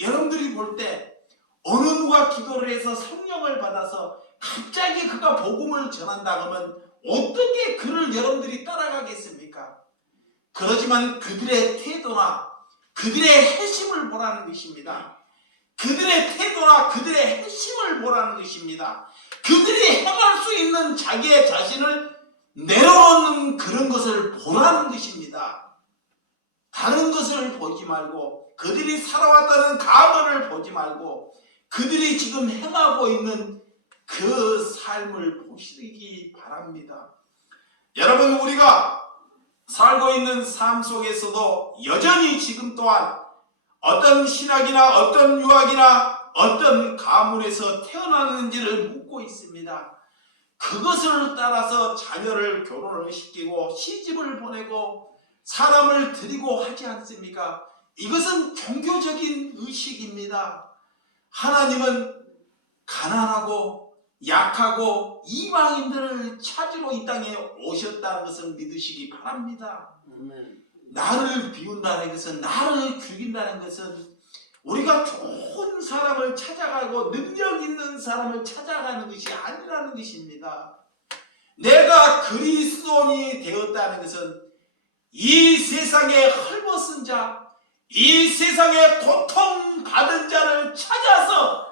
여러분들이 볼 때 어느 누가 기도를 해서 성령을 받아서 갑자기 그가 복음을 전한다 그러면 어떻게 그를 여러분들이 따라가겠습니까? 그렇지만 그들의 태도나 그들의 핵심을 보라는 것입니다. 그들의 태도나 그들의 핵심을 보라는 것입니다. 그들이 행할 수 있는 자기의 자신을 내려놓는 그런 것을 보라는 것입니다. 다른 것을 보지 말고 그들이 살아왔다는 과거를 보지 말고 그들이 지금 행하고 있는 그 삶을 보시기 바랍니다. 여러분, 우리가 살고 있는 삶 속에서도 여전히 지금 또한 어떤 신학이나 어떤 유학이나 어떤 가문에서 태어났는지를 묻고 있습니다. 그것을 따라서 자녀를 결혼을 시키고 시집을 보내고 사람을 들이고 하지 않습니까? 이것은 종교적인 의식입니다. 하나님은 가난하고 약하고 이방인들을 찾으러 이 땅에 오셨다는 것을 믿으시기 바랍니다. 나를 비운다는 것은, 나를 죽인다는 것은 우리가 좋은 사람을 찾아가고 능력 있는 사람을 찾아가는 것이 아니라는 것입니다. 내가 그리스도인이 되었다는 것은 이 세상에 헐벗은 자, 이 세상에 고통받은 자를 찾아서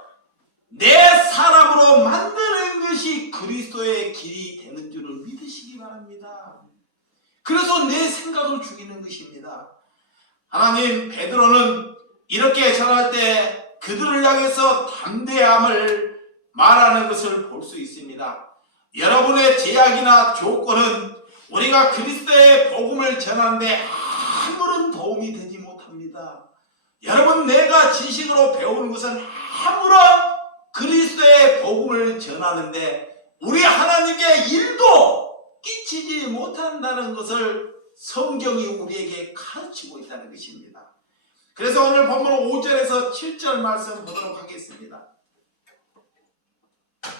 내 사람으로 만드는 것이 그리스도의 길이 되는 줄을 믿으시기 바랍니다. 그래서 내 생각을 죽이는 것입니다. 하나님, 베드로는 이렇게 전할 때 그들을 향해서 담대함을 말하는 것을 볼 수 있습니다. 여러분의 제약이나 조건은 우리가 그리스도의 복음을 전하는데 아무런 도움이 되지 못합니다. 여러분, 내가 지식으로 배우는 것은 아무런 그리스도의 복음을 전하는데 우리 하나님께 일도 끼치지 못한다는 것을 성경이 우리에게 가르치고 있다는 것입니다. 그래서 오늘 본문 5절에서 7절 말씀 보도록 하겠습니다.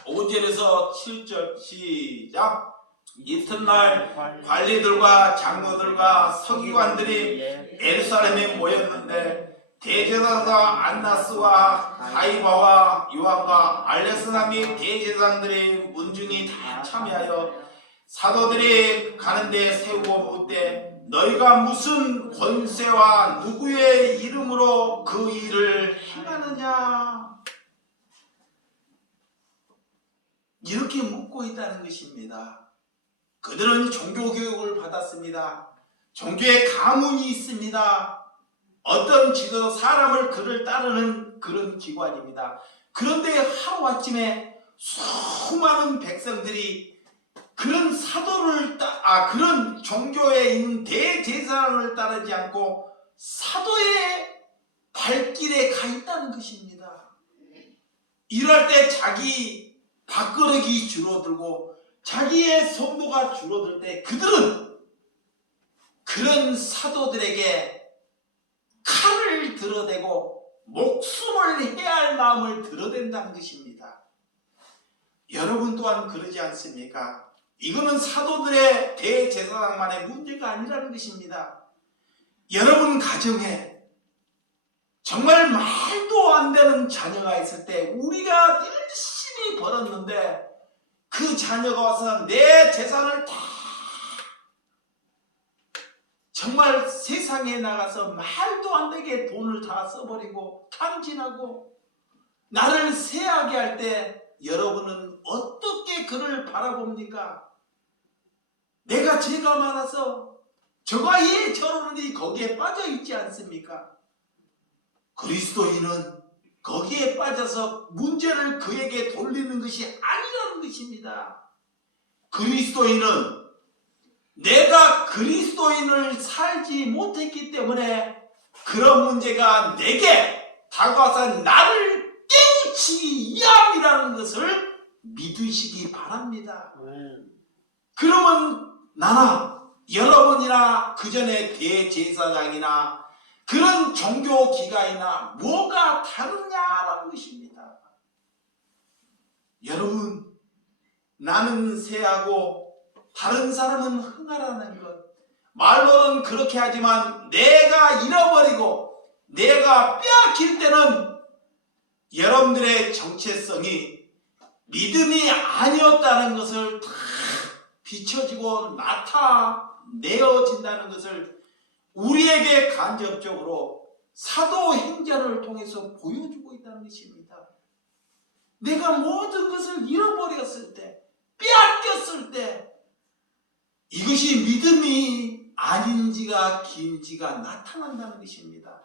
5절에서 7절 시작. 이튿날 관리들과 장로들과 서기관들이 예루살렘에 모였는데 대제사장과 안나스와 가이바와 요한과 알렉산더 및 대제사장들이 문중이 다 참여하여 사도들이 가는데 세우고 묻되 너희가 무슨 권세와 누구의 이름으로 그 일을 행하느냐? 이렇게 묻고 있다는 것입니다. 그들은 종교교육을 받았습니다. 종교의 가문이 있습니다. 어떤 지도 사람을 그를 따르는 그런 기관입니다. 그런데 하루아침에 수많은 백성들이 그런 사도를 그런 종교에 있는 대제사장을 따르지 않고 사도의 발길에 가 있다는 것입니다. 이럴 때 자기 밥그릇이 줄어들고 자기의 성도가 줄어들 때 그들은 그런 사도들에게 칼을 들어대고 목숨을 해할 마음을 들어댄다는 것입니다. 여러분 또한 그러지 않습니까? 이거는 사도들의 대제사장만의 문제가 아니라는 것입니다. 여러분 가정에 정말 말도 안 되는 자녀가 있을 때 우리가 열심히 벌었는데 그 자녀가 와서 내 재산을 다 정말 세상에 나가서 말도 안 되게 돈을 다 써버리고 탕진하고 나를 세하게 할 때 여러분은 어떻게 그를 바라봅니까? 내가 죄가 많아서 저가 저러는데 거기에 빠져 있지 않습니까? 그리스도인은 거기에 빠져서 문제를 그에게 돌리는 것이 아니라는 것입니다. 그리스도인은 내가 그리스도인을 살지 못했기 때문에 그런 문제가 내게 다가와서 나를 깨우치기 위함이라는 것을 믿으시기 바랍니다. 그러면 나나 여러분이나 그 전에 대제사장이나 그런 종교기관이나 뭐가 다르냐라는 것입니다. 여러분, 나는 세하고 다른 사람은 흥하라는 것, 말로는 그렇게 하지만 내가 잃어버리고 내가 빼앗길 때는 여러분들의 정체성이 믿음이 아니었다는 것을 다 비춰지고 나타내어진다는 것을 우리에게 간접적으로 사도행전을 통해서 보여주고 있다는 것입니다. 내가 모든 것을 잃어버렸을 때, 빼앗겼을 때 이것이 믿음이 아닌지가 긴지가 나타난다는 것입니다.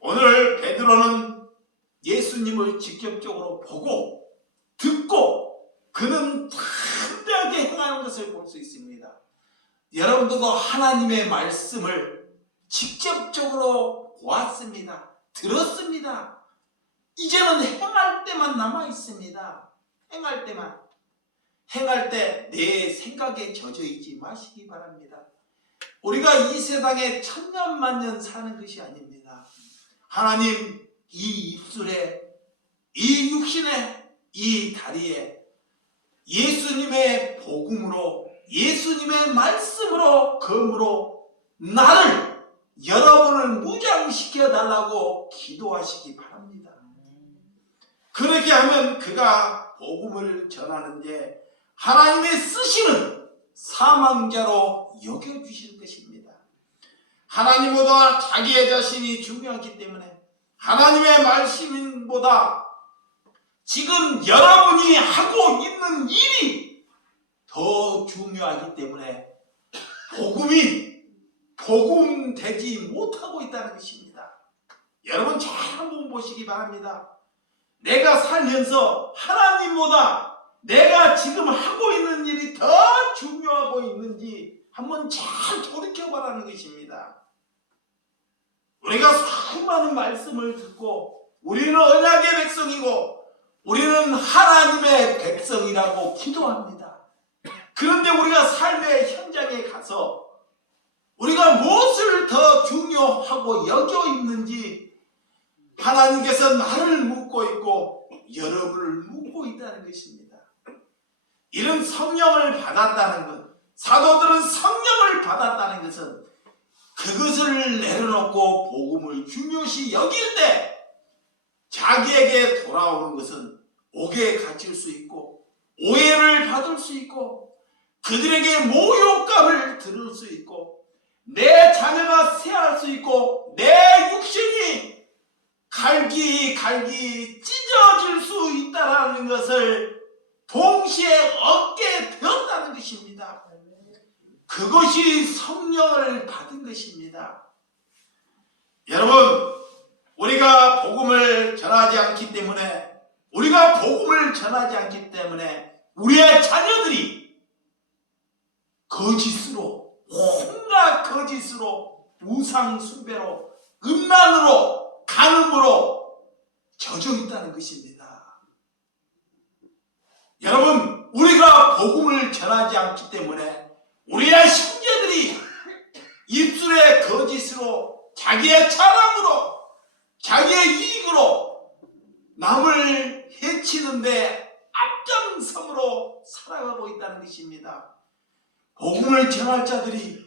오늘 베드로는 예수님을 직접적으로 보고 듣고 그는 담대하게 행하는 것을 볼 수 있습니다. 여러분들도 하나님의 말씀을 직접적으로 보았습니다. 들었습니다. 이제는 행할 때만 남아 있습니다. 행할 때만. 행할 때 내 생각에 젖어 있지 마시기 바랍니다. 우리가 이 세상에 천년만년 사는 것이 아닙니다. 하나님 이 입술에, 이 육신에, 이 다리에 예수님의 복음으로, 예수님의 말씀으로, 검으로 나를, 여러분을 무장시켜 달라고 기도하시기 바랍니다. 그렇게 하면 그가 복음을 전하는데 하나님의 쓰시는 사망자로 여겨주실 것입니다. 하나님보다 자기의 자신이 중요하기 때문에, 하나님의 말씀보다 지금 여러분이 하고 있는 일이 더 중요하기 때문에 복음 되지 못하고 있다는 것입니다. 여러분 잘 한번 보시기 바랍니다. 내가 살면서 하나님보다 내가 지금 하고 있는 일이 더 중요하고 있는지 한번 잘 돌이켜보라는 것입니다. 우리가 수많은 말씀을 듣고 우리는 언약의 백성이고 우리는 하나님의 백성이라고 기도합니다. 그런데 우리가 삶의 현장에 가서 우리가 무엇을 더 중요하고 여겨 있는지 하나님께서 나를 묻고 있고 여러분을 묻고 있다는 것입니다. 이런 성령을 받았다는 것, 사도들은 성령을 받았다는 것은 그것을 내려놓고 복음을 중요시 여길 때 자기에게 돌아오는 것은 옥에 갇힐 수 있고 오해를 받을 수 있고 그들에게 모욕감을 들을 수 있고 내 자녀가 쇠할 수 있고 내 육신이 갈기 찢어질 수 있다는 것을 동시에 얻게 되었다는 것입니다. 그것이 성령을 받은 것입니다. 여러분, 우리가 복음을 전하지 않기 때문에 우리의 자녀들이 거짓으로, 온갖 거짓으로, 우상 숭배로, 음란으로, 간음으로 젖어 있다는 것입니다. 여러분, 우리가 복음을 전하지 않기 때문에 우리의 형제들이 입술의 거짓으로, 자기의 자랑으로, 자기의 이익으로 남을 해치는데 앞장섬으로 살아가고 있다는 것입니다. 복음을 전할 자들이,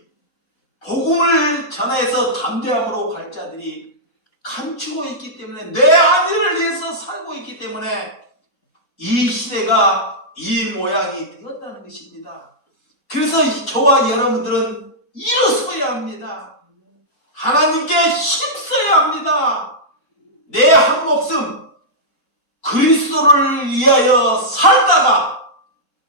복음을 전해서 담대함으로 갈 자들이 감추고 있기 때문에, 내 아내를 위해서 살고 있기 때문에 이 시대가 이 모양이 되었다는 것입니다. 그래서 저와 여러분들은 일어서야 합니다. 하나님께 힘써야 합니다. 내 한 목숨 그리스도를 위하여 살다가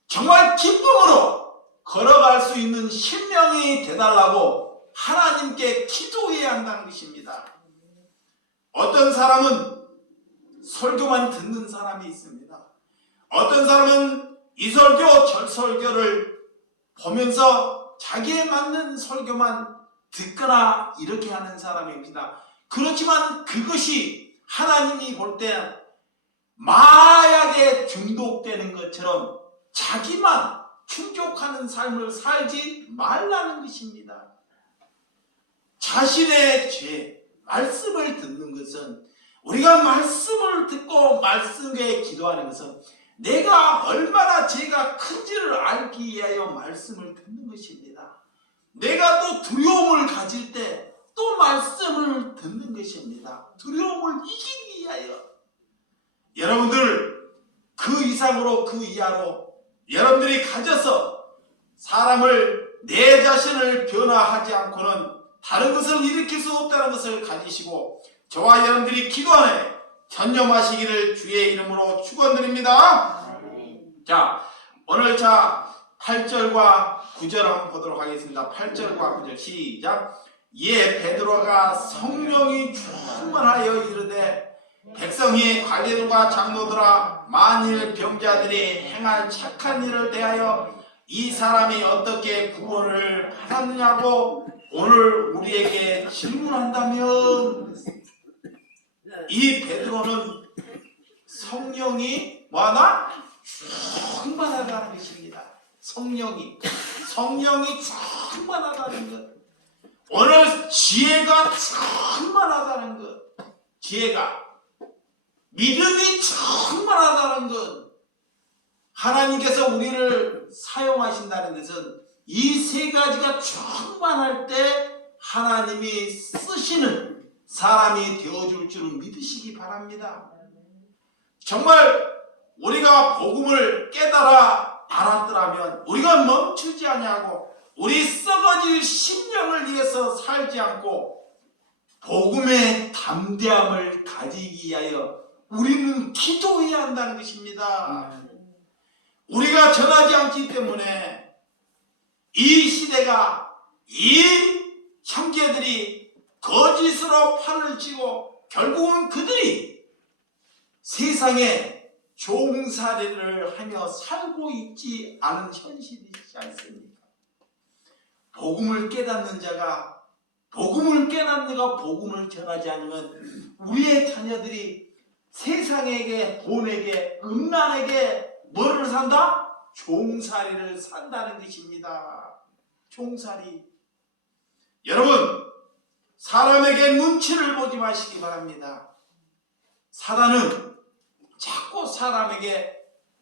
정말 기쁨으로 걸어갈 수 있는 심령이 되달라고 하나님께 기도해야 한다는 것입니다. 어떤 사람은 설교만 듣는 사람이 있습니다. 어떤 사람은 이 설교 저 설교를 보면서 자기에 맞는 설교만 듣거나 이렇게 하는 사람입니다. 그렇지만 그것이 하나님이 볼 때 마약에 중독되는 것처럼 자기만 충족하는 삶을 살지 말라는 것입니다. 자신의 죄, 말씀을 듣는 것은, 우리가 말씀을 듣고 말씀에 기도하는 것은 내가 얼마나 죄가 큰지를 알기 위하여 말씀을 듣는 것입니다. 내가 또 두려움을 가질 때 또 말씀을 듣는 것입니다. 두려움을 이기기 위하여. 여러분들 그 이상으로 그 이하로 여러분들이 가져서 사람을 내 자신을 변화하지 않고는 다른 것을 일으킬 수 없다는 것을 가지시고 저와 여러분들이 기도하네 전념하시기를 주의 이름으로 축원드립니다. 자, 오늘 8절과 9절을 한번 보도록 하겠습니다. 8절과 9절 시작. 이에 베드로가 성령이 충만하여 이르되 백성이 관리들과 장로들아 만일 병자들이 행한 착한 일을 대하여 이 사람이 어떻게 구원을 받았느냐고 오늘 우리에게 질문한다면, 이 베드로는 성령이 뭐하나? 충만하다는 것입니다. 성령이 충만하다는 것. 오늘 지혜가 충만하다는 것. 지혜가 믿음이 충만하다는 것. 하나님께서 우리를 사용하신다는 것은 이 세 가지가 충만할 때 하나님이 쓰시는 사람이 되어줄 줄은 믿으시기 바랍니다. 정말 우리가 복음을 깨달아 알았더라면 우리가 멈추지 아니하고 우리 썩어질 심령을 위해서 살지 않고 복음의 담대함을 가지기 위하여 우리는 기도해야 한다는 것입니다. 우리가 전하지 않기 때문에 이 시대가, 이 형제들이 거짓으로 팔을 치고 결국은 그들이 세상에 종살이를 하며 살고 있지 않은 현실이지 않습니까? 복음을 깨닫는 자가, 복음을 깨닫는 자가 복음을 전하지 않으면 우리의 자녀들이 세상에게, 돈에게, 음란에게 뭐를 산다? 종살이를 산다는 것입니다. 종살이. 여러분, 사람에게 눈치를 보지 마시기 바랍니다. 사단은 자꾸 사람에게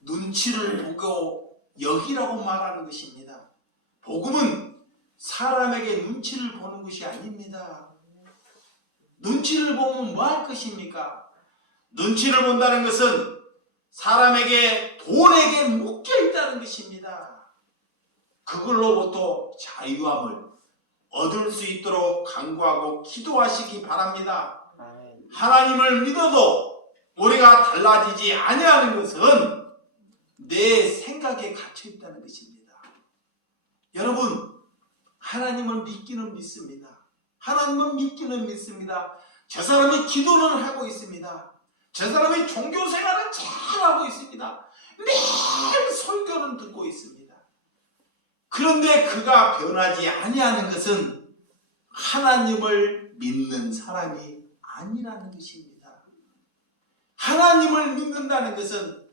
눈치를 보고 여기라고 말하는 것입니다. 복음은 사람에게 눈치를 보는 것이 아닙니다. 눈치를 보면 뭐 할 것입니까? 눈치를 본다는 것은 사람에게, 돈에게 묶여 있다는 것입니다. 그걸로부터 자유함을 얻을 수 있도록 간구하고 기도하시기 바랍니다. 하나님을 믿어도 우리가 달라지지 아니하는 것은 내 생각에 갇혀 있다는 것입니다. 여러분, 하나님을 믿기는 믿습니다. 하나님은 믿기는 믿습니다. 저 사람이 기도는 하고 있습니다. 저 사람이 종교생활은 잘하고 있습니다. 매일 설교는 듣고 있습니다. 그런데 그가 변하지 아니하는 것은 하나님을 믿는 사람이 아니라는 것입니다. 하나님을 믿는다는 것은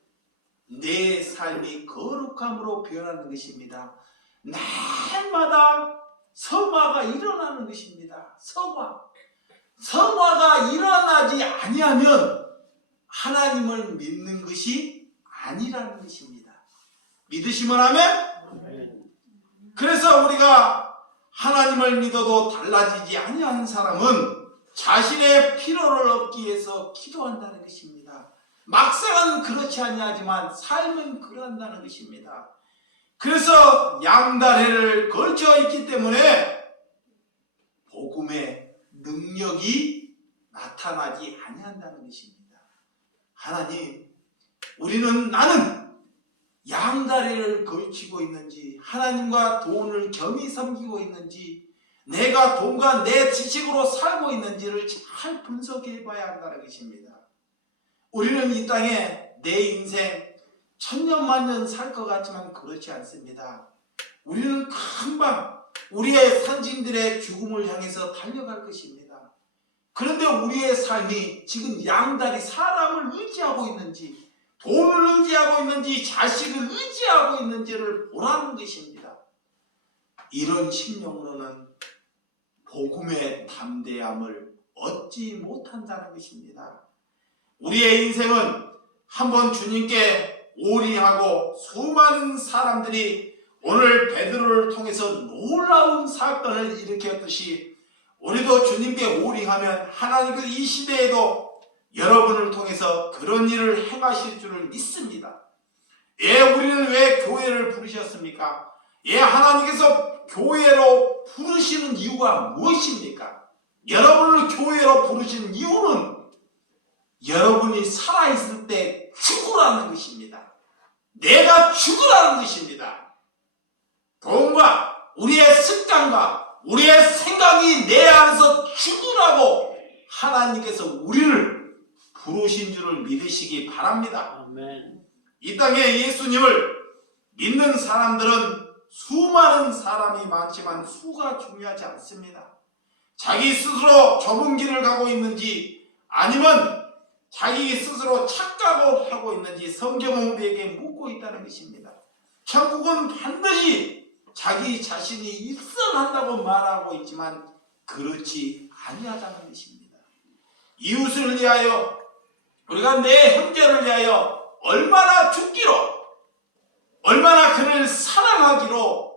내 삶이 거룩함으로 변하는 것입니다. 날마다 성화가 일어나는 것입니다. 성화가 일어나지 아니하면 하나님을 믿는 것이 아니라는 것입니다. 믿으시면 하면? 그래서 우리가 하나님을 믿어도 달라지지 아니하는 사람은 자신의 필요를 얻기 위해서 기도한다는 것입니다. 막상은 그렇지 아니하지만 삶은 그런다는 것입니다. 그래서 양다리를 걸쳐 있기 때문에 복음의 능력이 나타나지 아니한다는 것입니다. 하나님, 나는 양다리를 걸치고 있는지, 하나님과 돈을 겸히 섬기고 있는지, 내가 돈과 내 지식으로 살고 있는지를 잘 분석해 봐야 한다는 것입니다. 우리는 이 땅에 내 인생 천년만년 살 것 같지만 그렇지 않습니다. 우리는 금방 우리의 선진들의 죽음을 향해서 달려갈 것입니다. 그런데 우리의 삶이 지금 양다리, 사람을 의지하고 있는지, 돈을 의지하고 있는지, 자식을 의지하고 있는지를 보라는 것입니다. 이런 심령으로는 복음의 담대함을 얻지 못한다는 것입니다. 우리의 인생은 한번 주님께 오리하고 수많은 사람들이 오늘 베드로를 통해서 놀라운 사건을 일으켰듯이 우리도 주님께 오링하면 하나님께서 이 시대에도 여러분을 통해서 그런 일을 행하실 줄을 믿습니다. 우리는 왜 교회를 부르셨습니까? 하나님께서 교회로 부르시는 이유가 무엇입니까? 여러분을 교회로 부르신 이유는 여러분이 살아있을 때 죽으라는 것입니다. 내가 죽으라는 것입니다. 돈과 우리의 습관과 우리의 생각이 내 안에서 죽으라고 하나님께서 우리를 부르신 줄을 믿으시기 바랍니다. 아멘. 이 땅에 예수님을 믿는 사람들은 수많은 사람이 많지만 수가 중요하지 않습니다. 자기 스스로 좁은 길을 가고 있는지 아니면 자기 스스로 착각을 하고 있는지 성경은 우리에게 묻고 있다는 것입니다. 천국은 반드시 자기 자신이 입성한다고 말하고 있지만 그렇지 아니하다는 것입니다. 이웃을 위하여 우리가 내 형제를 위하여 얼마나 죽기로 얼마나 그를 사랑하기로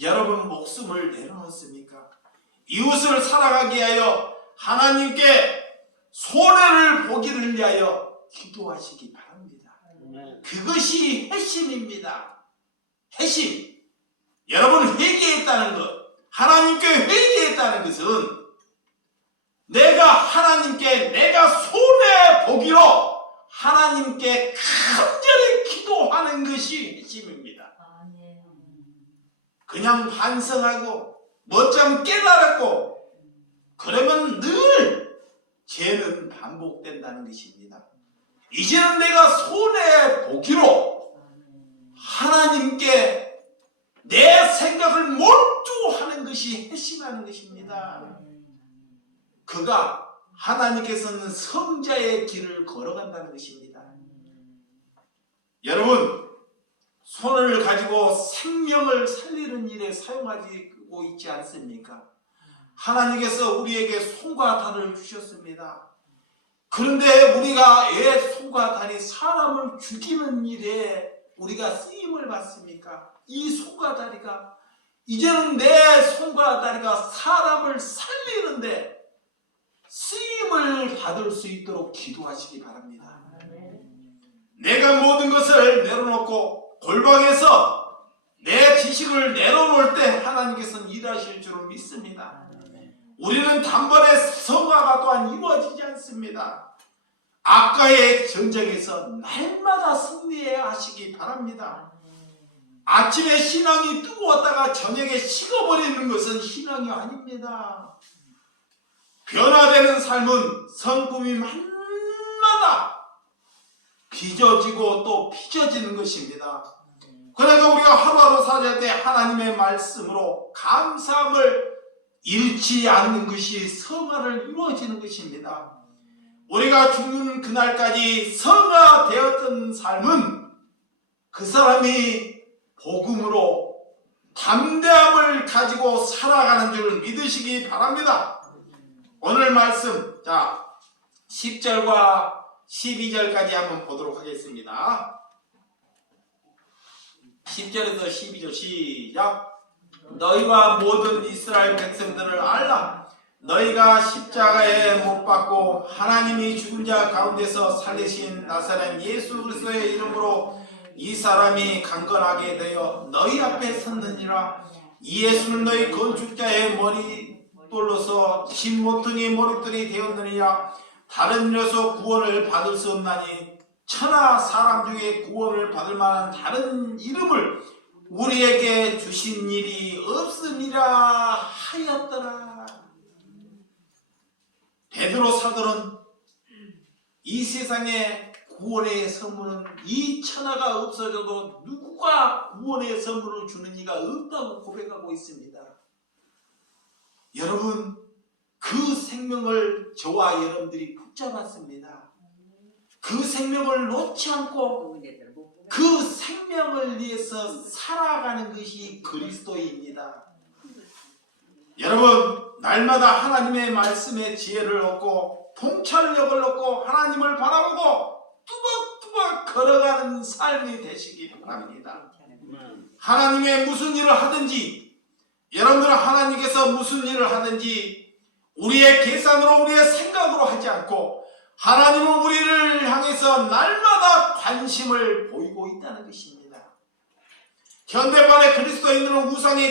여러분 목숨을 내려놓습니까? 이웃을 사랑하기 위하여 하나님께 손해를 보기를 위하여 기도하시기 바랍니다. 그것이 핵심입니다. 핵심. 여러분 회개했다는 것, 하나님께 회개했다는 것은 내가 하나님께 내가 손해 보기로 하나님께 간절히 기도하는 것이 핵심입니다. 그냥 반성하고 멋쩍 깨달았고 그러면 늘 죄는 반복된다는 것입니다. 이제는 내가 손해 보기로 하나님께 내 생각을 몰두하는 것이 핵심하는 것입니다. 그가 하나님께서는 성자의 길을 걸어간다는 것입니다. 여러분, 손을 가지고 생명을 살리는 일에 사용하고 있지 않습니까? 하나님께서 우리에게 손과 다리를 주셨습니다. 그런데 우리가 왜 손과 다리 사람을 죽이는 일에 우리가 쓰임을 받습니까? 이 손과 다리가 이제는 내 손과 다리가 사람을 살리는데 쓰임을 받을 수 있도록 기도하시기 바랍니다. 내가 모든 것을 내려놓고 골방에서 내 지식을 내려놓을 때 하나님께서는 일하실 줄을 믿습니다. 우리는 단번에 성화가 또한 이루어지지 않습니다. 악과의 전쟁에서 날마다 승리해야 하시기 바랍니다. 아침에 신앙이 뜨거웠다가 저녁에 식어버리는 것은 신앙이 아닙니다. 변화되는 삶은 성품이 만마다 빚어지고 또 빚어지는 것입니다. 그러니까 우리가 하루하루 살아갈 때 하나님의 말씀으로 감사함을 잃지 않는 것이 성화를 이루어지는 것입니다. 우리가 죽는 그날까지 성화되었던 삶은 그 사람이 복음으로 담대함을 가지고 살아가는 줄 믿으시기 바랍니다. 오늘 말씀 10절과 12절까지 한번 보도록 하겠습니다. 10절에서 12절 시작. 너희와 모든 이스라엘 백성들을 알라. 너희가 십자가에 못 박고 하나님이 죽은 자 가운데서 살리신 나사렛 예수 그리스도의 이름으로 이 사람이 강건하게 되어 너희 앞에 섰느니라. 이 예수는 너희 건축자의 머리돌로서 진 모퉁이 머리돌이 되었느니라. 다른 일로서 구원을 받을 수 없나니 천하 사람 중에 구원을 받을 만한 다른 이름을 우리에게 주신 일이 없음이라 하였더라. 베드로 사도는 이 세상에 구원의 선물은 이 천하가 없어져도 누가 구원의 선물을 주는 이가 없다고 고백하고 있습니다. 여러분, 그 생명을 저와 여러분들이 붙잡았습니다. 그 생명을 놓지 않고 그 생명을 위해서 살아가는 것이 그리스도입니다. 여러분, 날마다 하나님의 말씀의 지혜를 얻고 통찰력을 얻고 하나님을 바라보고 뚜벅뚜벅 걸어가는 삶이 되시기 바랍니다. 하나님의 무슨 일을 하든지, 여러분들은 하나님께서 무슨 일을 하든지 우리의 계산으로 우리의 생각으로 하지 않고 하나님은 우리를 향해서 날마다 관심을 보이고 있다는 것입니다. 현대판의 그리스도인들은 우상의